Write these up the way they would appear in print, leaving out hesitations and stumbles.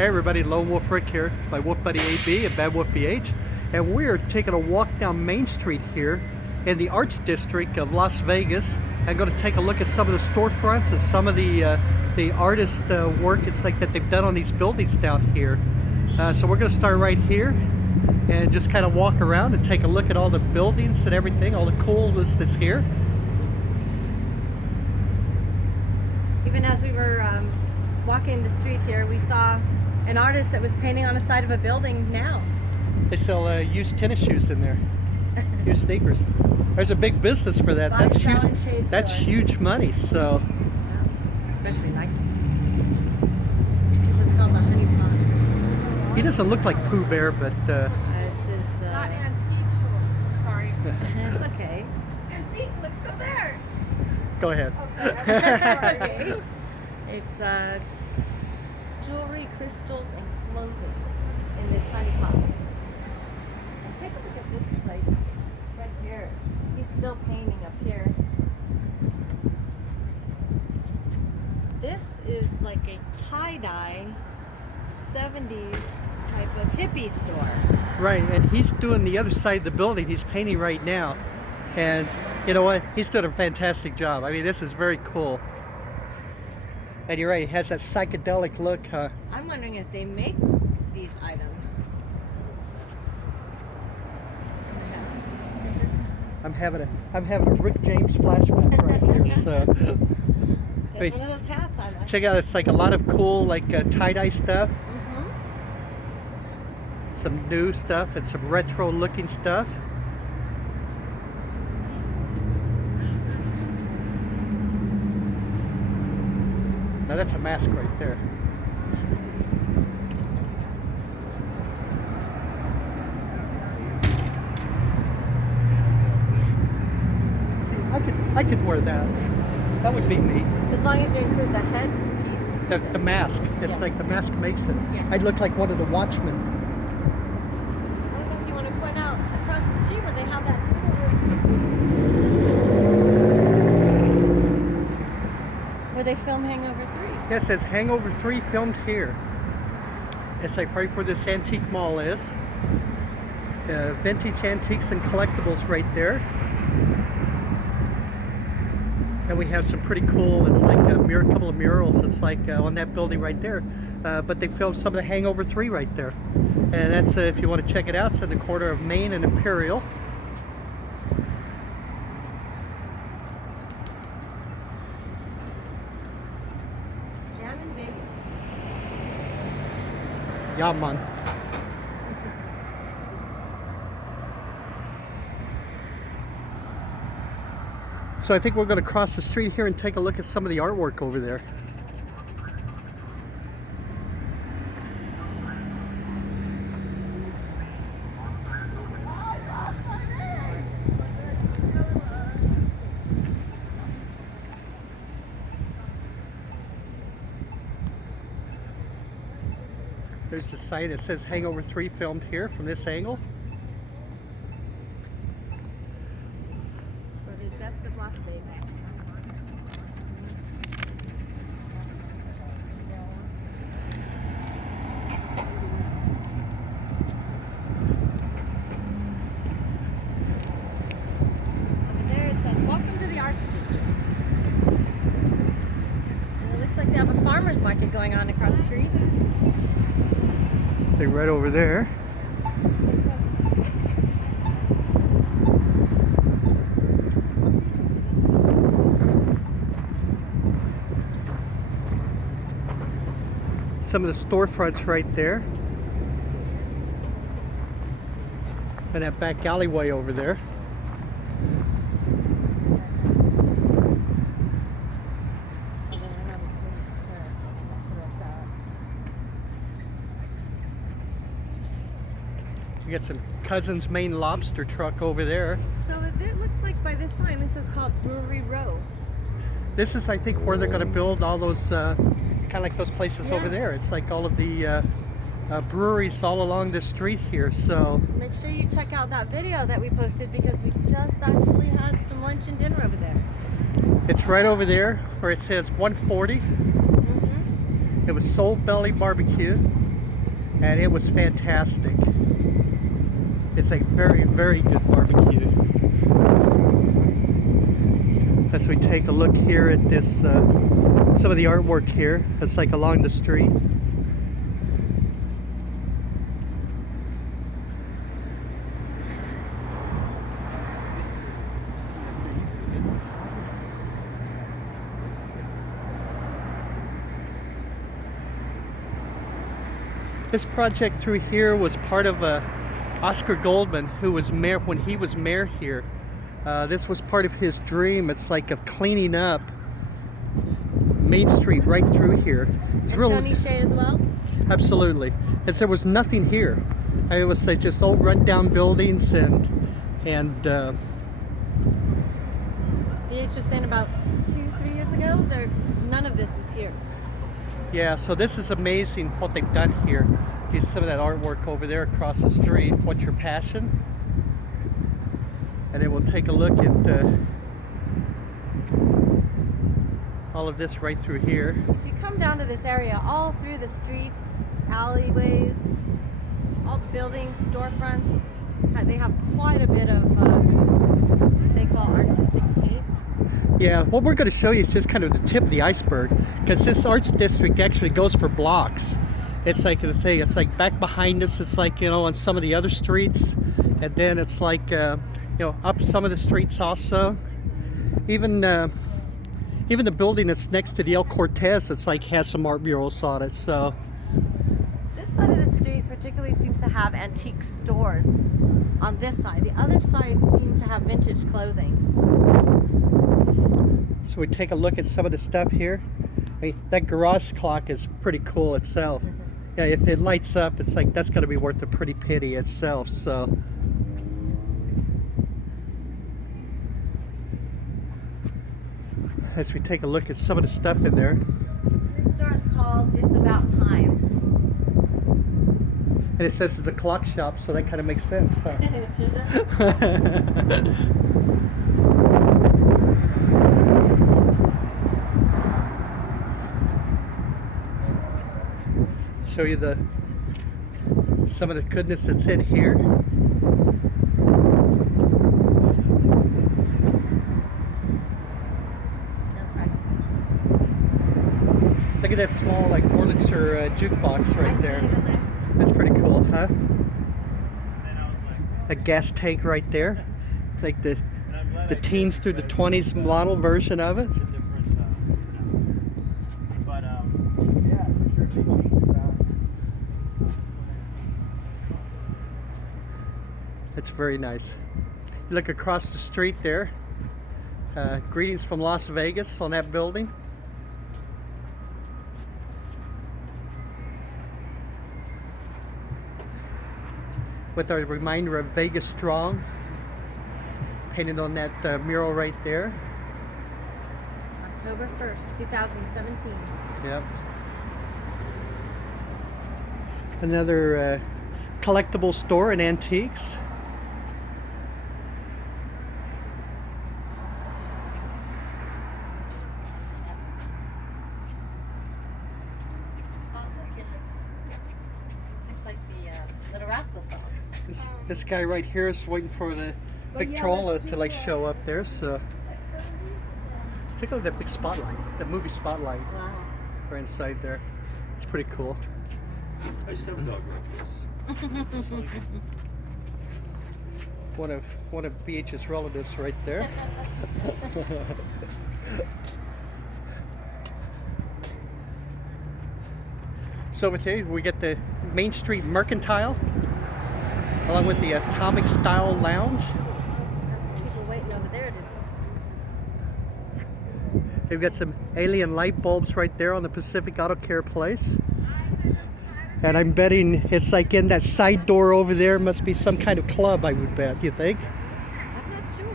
Hey everybody, Lone Wolf Rick here, my Wolf Buddy AB and Bad Wolf BH, and we are taking a walk down Main Street here in the Arts District of Las Vegas. I'm going to take a look at some of the storefronts and some of the artist work it's like that they've done on these buildings down here. So we're going to start right here and just kind of walk around and take a look at all the buildings and everything, all the coolness that's here. Even as we were walking the street here, we saw an artist that was painting on the side of a building now. They sell used tennis shoes in there, used sneakers. There's a big business for that. That's huge. That's huge money. So, yeah, especially Nikes. This is called the Honey Pot. He doesn't look like Pooh Bear, but this is not antique shoes. Sorry. it's okay. Antique. Let's go there. Go ahead. Okay. It's okay. It's jewelry, crystals, and clothing in this honey pot. And take a look at this place right here. He's still painting up here. This is like a tie-dye 70s type of hippie store. Right, and he's doing the other side of the building. He's painting right now, and you know what? He's doing a fantastic job. I mean, this is very cool. And you're right, it has that psychedelic look, huh? I'm wondering if they make these items. I'm having a Rick James flashback right here. So That's one of those hats I like. check out, it's like a lot of cool like tie-dye stuff. Some new stuff and some retro looking stuff. Now that's a mask right there. See, I could wear that. That would be me. As long as you include the headpiece. The mask. It's like the mask makes it. Yeah. I'd look like one of the watchmen. I don't know if you want to point out across the street where they have that where they film Hangover 3. Yeah, it says Hangover 3 filmed here. It's like right where this antique mall is. Vintage antiques and collectibles right there. And we have some pretty cool, it's like a couple of murals, it's like on that building right there. But they filmed some of the Hangover 3 right there. And that's, if you want to check it out, it's in the corner of Main and Imperial. Jam in Vegas. Yeah, man. So I think we're going to cross the street here and take a look at some of the artwork over there. There's the site that says Hangover 3 filmed here from this angle. For the best of Las Vegas. Over there it says, "Welcome to the Arts District." And it looks like they have a farmer's market going on across the street. They're right over there. Some of the storefronts right there. And that back alleyway over there. We got some Cousin's Maine Lobster truck over there. So it looks like by this sign, this is called Brewery Row. This is, I think, where they're going to build all those, kind of like those places over there. It's like all of the breweries all along this street here. So make sure you check out that video that we posted because we just actually had some lunch and dinner over there. It's right over there where it says 140. It was Soul Belly Barbecue. and it was fantastic. It's a very, very good barbecue. As we take a look here at this, some of the artwork here, it's like along the street. This project through here was part of Oscar Goldman, who was mayor when he was mayor here. This was part of his dream. It's like of cleaning up Main Street right through here. It's And Tony Shea as well? Absolutely. Because there was nothing here. It was like just old rundown buildings and BH was saying about 2-3 years ago, none of this was here. yeah, so this is amazing what they've done here. Here's some of that artwork over there across the street. What's your passion? And then we'll take a look at all of this right through here. If you come down to this area, all through the streets, alleyways, all the buildings, storefronts, they have quite a bit of what they call artistic paint. Yeah, what we're going to show you is just kind of the tip of the iceberg, because this arts district actually goes for blocks. It's like the thing. It's like back behind us. It's like, you know, on some of the other streets, and then it's like you know, up some of the streets also. Even the building that's next to the El Cortez, it's like has some art murals on it. So This side of the street particularly seems to have antique stores on this side. The other side seem to have vintage clothing. so we take a look at some of the stuff here. I mean, that garage clock is pretty cool itself. Yeah, if it lights up, it's like that's going to be worth a pretty penny itself. So as we take a look at some of the stuff in there, This store is called It's About Time. and it says it's a clock shop, so that kind of makes sense, huh? Show you some of the goodness that's in here. Look at that small like furniture jukebox right there. That's pretty cool, huh? A gas tank right there, like the teens through the 20s model version of it. It's very nice. You look across the street there. Greetings from Las Vegas on that building. With a reminder of Vegas Strong painted on that mural right there. October 1st, 2017. Yep. Another collectible store in antiques. Looks like the Little Rascals dog. This guy right here is waiting for the Victrola to like show up there. So take a look at that big spotlight, that movie spotlight Wow. right inside there. It's pretty cool. I used to have a dog like this. One of BH's relatives right there. So over there we get the Main Street Mercantile, along with the Atomic Style Lounge. Got some people waiting over there to. They've got some alien light bulbs right there on the Pacific Auto Care place. And I'm betting it's like in that side door over there must be some kind of club, I would bet. You think? I'm not sure.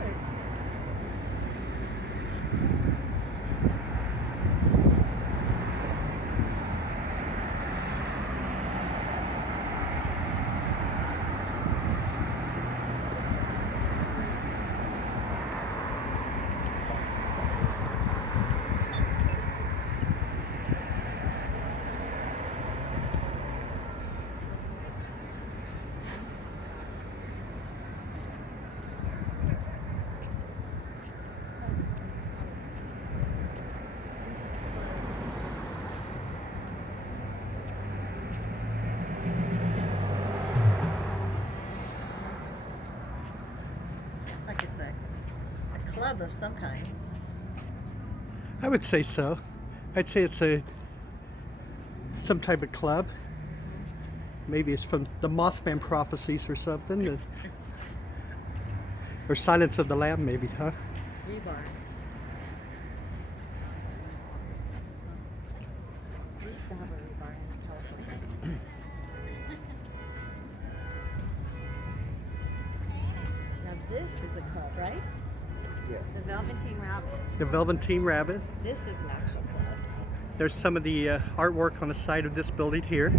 club of some kind. I would say so. I'd say it's some type of club. Maybe it's from the Mothman prophecies or something. Or Silence of the Lamb, maybe, huh? Rebar. We used to have a rebar in California. Now this is a club, right? Yeah. The Velveteen Rabbit. The Velveteen Rabbit. This is an actual club. There's some of the artwork on the side of this building here.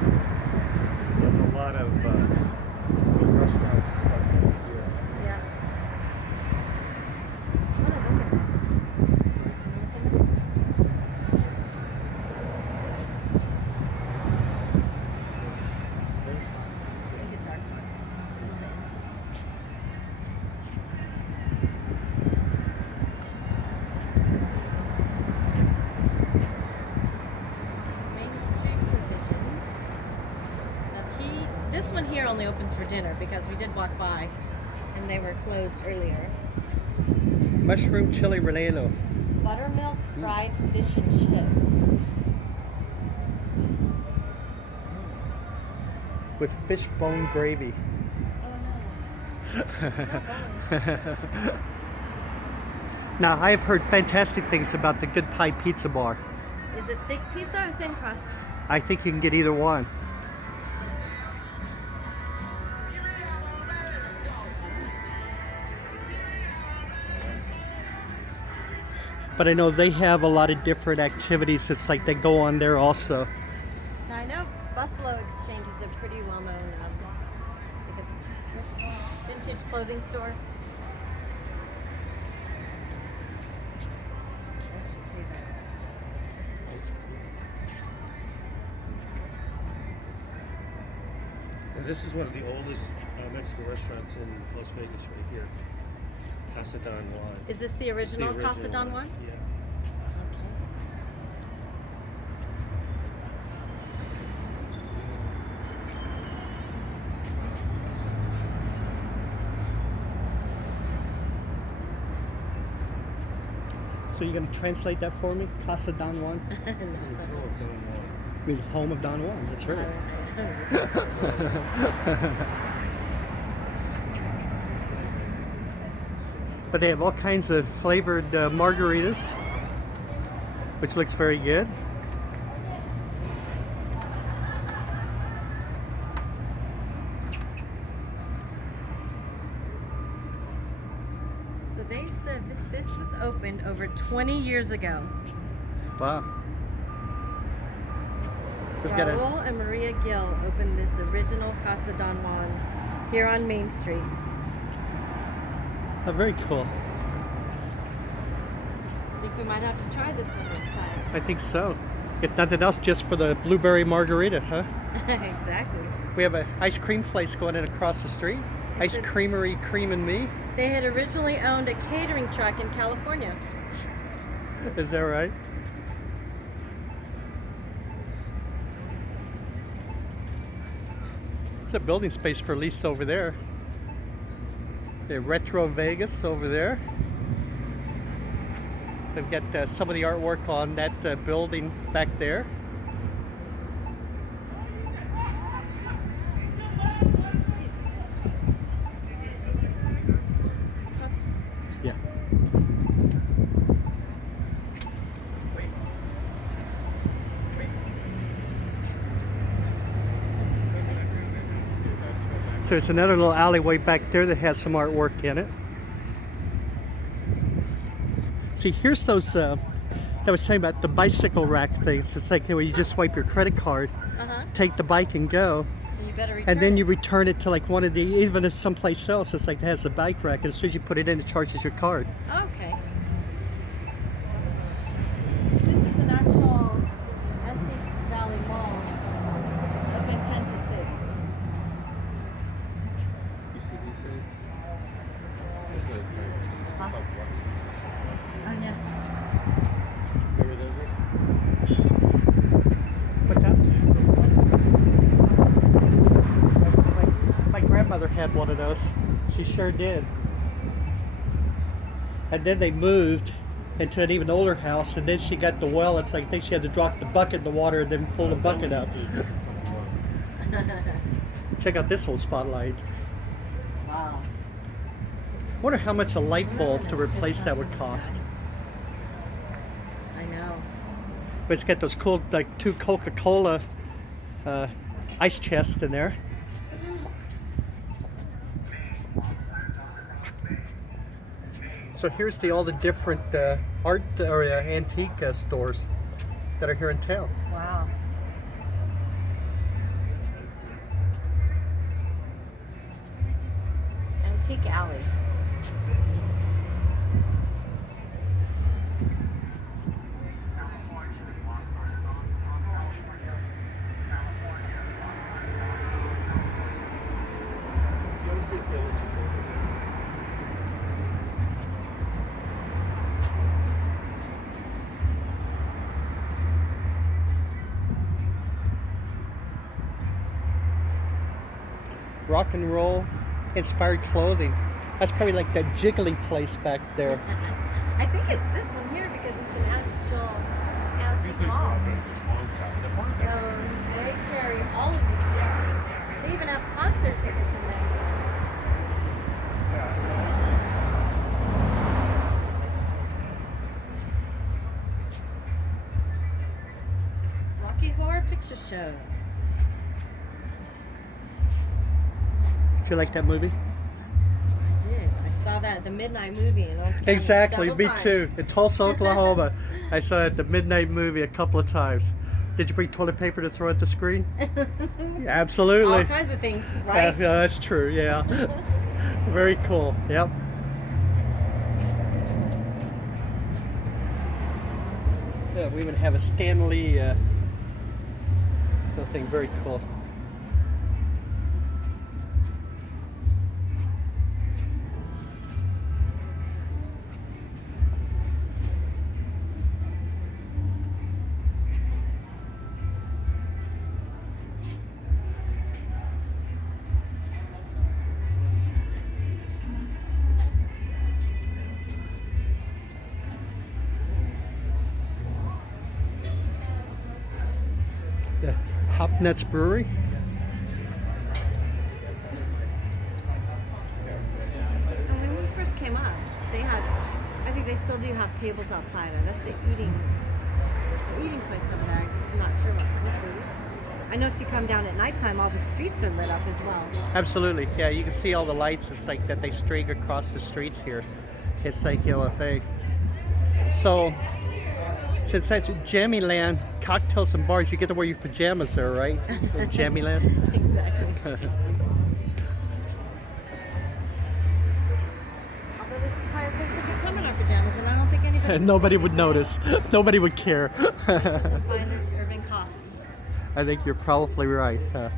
There's a lot of restaurants and stuff over here. Yeah. I want to look at that. Make it dark. Main Street Provisions. Now this one here only opens for dinner because we did walk by and they were closed earlier. Mushroom chili relleno. Buttermilk fried fish and chips. With fish bone gravy. Now, I have heard fantastic things about the Good Pie Pizza Bar. Is it thick pizza or thin crust? I think you can get either one. But I know they have a lot of different activities. It's like they go on there also. Now I know Buffalo Exchange is a pretty well-known like a vintage clothing store. Actually, pretty good. And this is one of the oldest Mexican restaurants in Las Vegas right here. Casa Don Juan. Is this the It's the original Casa Don Juan? Yeah. Okay. So you're going to translate that for me? Casa Don Juan? It's all of Don Juan. I mean, home of Don Juan. That's right. But they have all kinds of flavored margaritas, which looks very good. So they said that this was opened over 20 years ago. Wow. We've got Raul and Maria Gill opened this original Casa Don Juan here on Main Street. a very cool. I think we might have to try this one next time. I think so. If nothing else, just for the blueberry margarita, huh? Exactly. We have an ice cream place going in across the street. Ice It's a- Creamery Cream and Me. They had originally owned a catering truck in California. Is that right? There's a building space for lease over there. The Retro Vegas over there. They've got some of the artwork on that building back there. Yeah. So there's another little alleyway back there that has some artwork in it. See, here's those, I was saying about the bicycle rack things. It's like where you just swipe your credit card, take the bike and go. You better return And then it. you return it to like one of the, even if someplace else, it's like it has a bike rack. And as soon as you put it in, it charges your card. Okay. So this is an actual Antique Valley Mall. It's open 10 to 6. You see these things? It's like, Huh? Oh, yes. remember those? What's that? house. She sure did. And then they moved into an even older house, and then she got the well. It's like I think she had to drop the bucket in the water and then pull the bucket up. Check out this old spotlight. Wow. Wonder how much a light bulb to replace that would cost. I know. But it's got those cool, like 2 Coca-Cola ice chests in there. So here's all the different art or antique stores that are here in town. Wow. Antique alley. You want to see a village of Florida? Rock and roll inspired clothing. That's probably like that jiggly place back there. I think it's this one here because it's an actual antique mall. So they carry all of these jackets. They even have concert tickets in there. Rocky Horror Picture Show. Do you like that movie? I did. I saw that at the midnight movie in Orange County Exactly, several me times. too. In Tulsa, Oklahoma. I saw it at the midnight movie a couple of times. Did you bring toilet paper to throw at the screen? Yeah, absolutely. All kinds of things, right? Yeah, that's true, yeah. Very cool, yep. Yeah, we even have a Stanley thing, very cool. The Hop Nuts Brewery. And when we first came up, they had, I think they still do have tables outside. That's the eating place over there. I'm just not sure what food. I know if you come down at nighttime, all the streets are lit up as well. Absolutely, yeah, you can see all the lights. It's like that they string across the streets here. It's like, you know, a thing. So, since that's Jammy Land, cocktails and bars, you get to wear your pajamas there, right? Jammy Land. Exactly. Although this is higher place, we could come in our pajamas, and I don't think anybody. Nobody would notice. Nobody would care. Some finest urban coffee. I think you're probably right. Yep.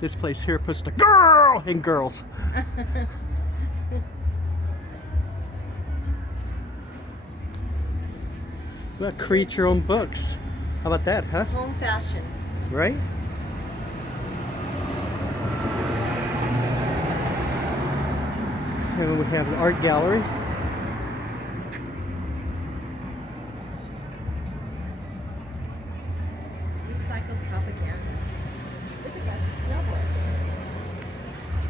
This place here puts the girl in girls. Well, create your own books. How about that, huh? Home fashion. Right? And we have the art gallery. Recycled propaganda. Look at that snowboard.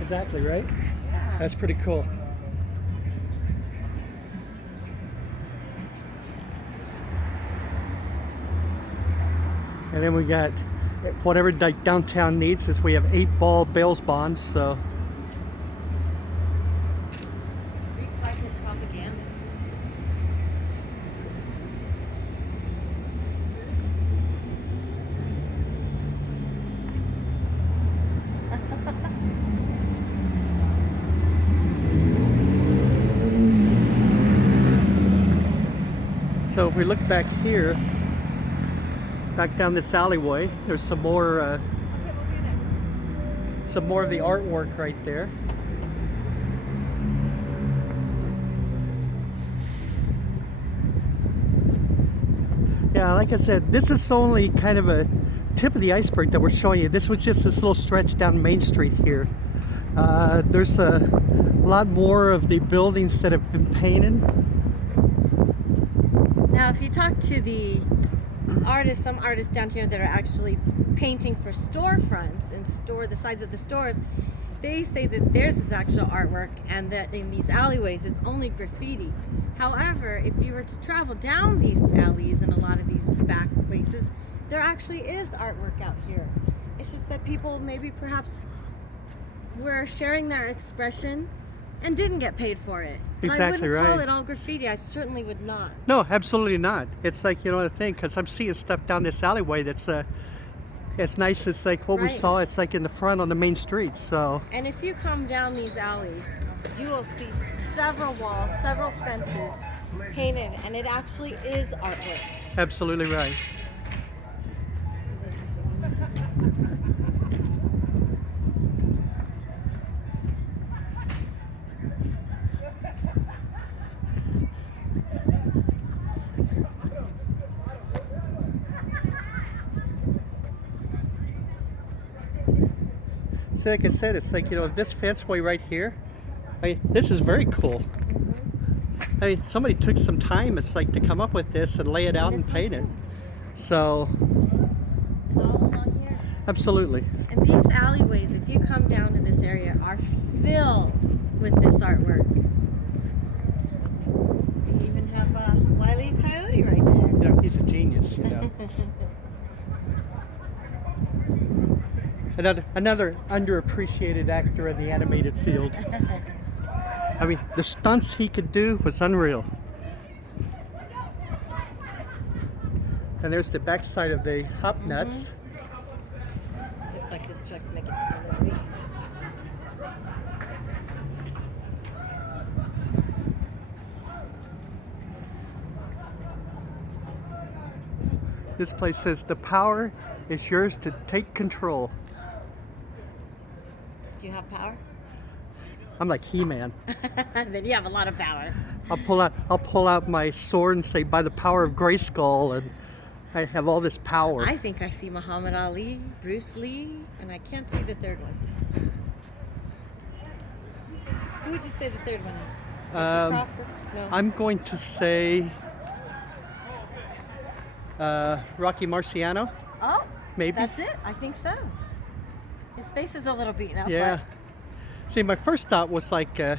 Exactly, right? Yeah. That's pretty cool. And then we got whatever like downtown needs, since we have 8-ball Bales bonds, so Recycled propaganda. so if we look back here, back down this alleyway, there's some more of the artwork right there. Yeah, like I said, this is only kind of a tip of the iceberg that we're showing you. This was just this little stretch down Main Street here. There's a lot more of the buildings that have been painted. Now, if you talk to the artists, some artists down here that are actually painting for storefronts and the sides of the stores, they say that theirs is actual artwork and that in these alleyways it's only graffiti. However, if you were to travel down these alleys and a lot of these back places, there actually is artwork out here. It's just that people maybe perhaps were sharing their expression and didn't get paid for it. Exactly I wouldn't call right. it all graffiti. I certainly would not. No, absolutely not. It's like, you know, the thing, because I'm seeing stuff down this alleyway that's it's nice. It's like what we Right. saw. It's like in the front on the main street. So And if you come down these alleys, you will see several walls, several fences painted, and it actually is artwork. absolutely right. So like I said, it's like, you know, this fenceway right here, this is very cool. I mean, somebody took some time, it's like, to come up with this and lay it out and paint it. So, All along here. absolutely. And these alleyways, if you come down to this area, are filled with this artwork. You even have a Wile E. Coyote right there. You know, he's a genius, you know. Another underappreciated actor in the animated field. I mean, the stunts he could do was unreal. And there's the backside of the hop nuts. Looks like this truck's making a delivery. This place says the power is yours to take control. Do you have power? I'm like He-Man. Then you have a lot of power. I'll pull out my sword and say, by the power of Grayskull, and I have all this power. I think I see Muhammad Ali, Bruce Lee, and I can't see the third one. Who would you say the third one is? Crawford? No. I'm going to say Rocky Marciano. Oh, Maybe. that's it. I think so. His face is a little beaten up. Yeah. See, my first thought was like a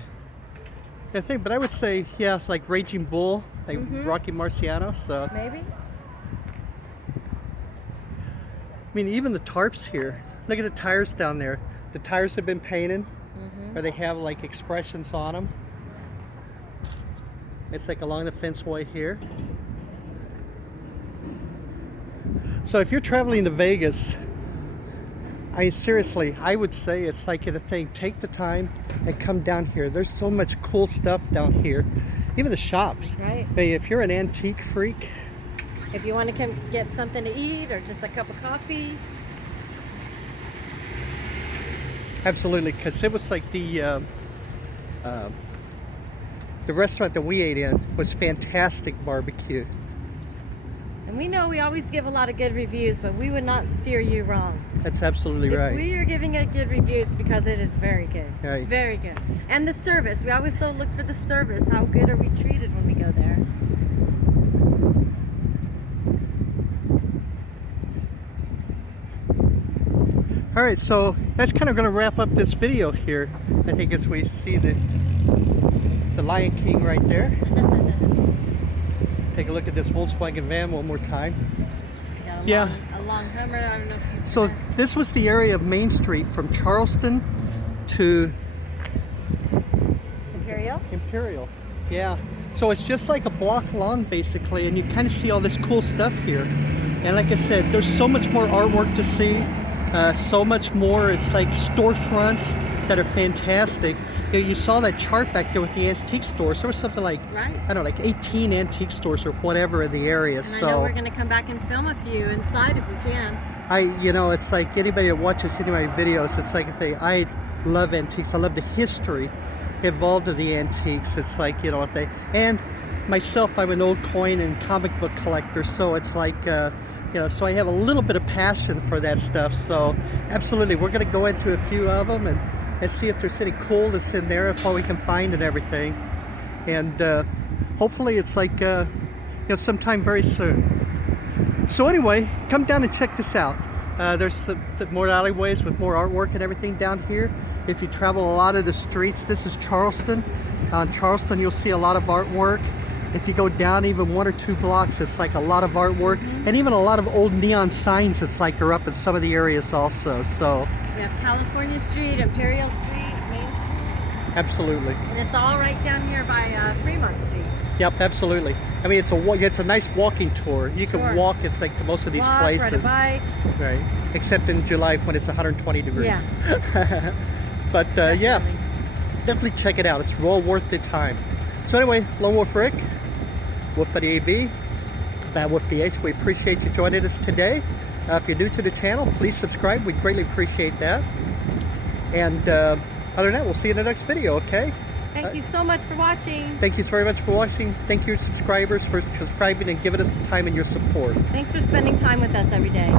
thing, but I would say, yeah, it's like Raging Bull, like Rocky Marciano. So, But maybe. I mean, even the tarps here. Look at the tires down there. The tires have been painted, or they have like expressions on them. It's like along the fenceway here. So if you're traveling to Vegas, seriously, I would say it's like a thing. Take the time and come down here. There's so much cool stuff down here. Even the shops. Right. Hey, if you're an antique freak, If you want to come get something to eat or just a cup of coffee. absolutely, because it was like the restaurant that we ate in was fantastic barbecue. And we know we always give a lot of good reviews, but we would not steer you wrong. That's absolutely right. If we are giving a good review, it's because it is very good. Right. Very good. And the service. We always so look for the service. How good are we treated when we go there? All right, so that's kind of going to wrap up this video here. I think as we see the Lion King right there. Take a look at this Volkswagen van one more time. Got Yeah. A long Hummer. I don't know if you So this was the area of Main Street from Charleston to Imperial. Imperial. Yeah. So it's just like a block long basically, and you kind of see all this cool stuff here. And like I said, there's so much more artwork to see. So much more. It's like storefronts that are fantastic. You saw that chart back there with the antique stores. There was something like, Right. I don't know, like 18 antique stores or whatever in the area. And So I know we're going to come back and film a few inside if we can. it's like anybody that watches any of my videos, it's like I love antiques. I love the history involved in the antiques. It's like, and myself, I'm an old coin and comic book collector, so it's like, so I have a little bit of passion for that stuff. So absolutely, we're going to go into a few of them and see if there's any coolness in there, if all we can find and everything. And hopefully it's like, sometime very soon. So anyway, come down and check this out. There's more alleyways with more artwork and everything down here. If you travel a lot of the streets, this is Charleston. On Charleston, you'll see a lot of artwork. If you go down even 1 or 2 blocks, it's like a lot of artwork, and even a lot of old neon signs. It's like are up in some of the areas also. So we have California Street, Imperial Street, Main Street. Absolutely. And it's all right down here by Fremont Street. Yep, absolutely. I mean, it's a nice walking tour. You can walk. It's like to most of these places. Ride a bike. Right. Except in July when it's 120 degrees. Yeah. But yeah, definitely check it out. It's well worth the time. So anyway, Lone Wolf Rick, Wulf Buddy AB, Bad Wolf BH, we appreciate you joining us today. If you're new to the channel, please subscribe. We'd greatly appreciate that. And other than that, we'll see you in the next video, okay? Thank you so much for watching. Thank you very much for watching. Thank you, subscribers, for subscribing and giving us the time and your support. Thanks for spending time with us every day.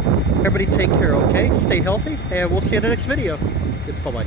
Everybody take care, okay? Stay healthy, and we'll see you in the next video. Bye-bye.